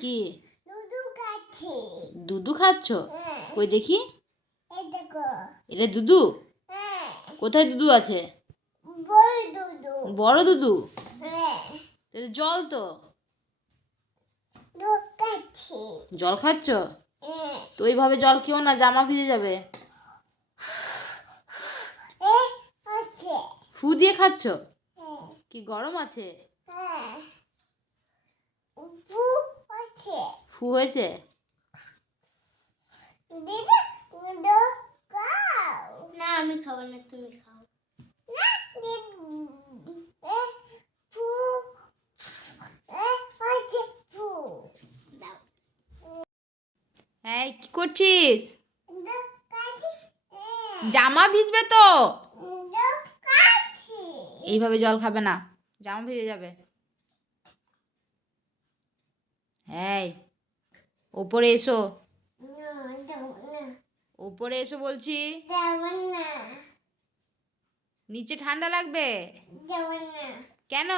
কি দুধু খাচ্ছি। দুধু খাচ্ছ? হ্যাঁ। কই দেখি। এই দেখো। এটা দুধু? হ্যাঁ। কোথায় দুধু আছে? বড় দুধু। বড় দুধু? হ্যাঁ। এটা জল তো। দুধ খাচ্ছি। জল খাচ্ছ? হ্যাঁ। তো এইভাবে জল খেও না, জামা ভিজে যাবে। আছে। ফু দিয়ে খাচ্ছ? হ্যাঁ। কি গরম আছে? হ্যাঁ। উপু আছে। ফু হয়েছে? দিদা দুধ খাও। না আমি খাবো না, তুমি খাও। না ফু আছে ফু। দাও। হ্যাঁ, কি করছিস? দুধ খাচ্ছি। জামা ভিজবে তো। দুধ খাচ্ছি। এইভাবে জল খাবে না, জামা ভিজে যাবে। হ্যাঁ, ওপরে এসো। না যাবো না। ওপরে এসো বলছি। যাবো না। নিচে ঠান্ডা লাগবে। যাবো না। কেন?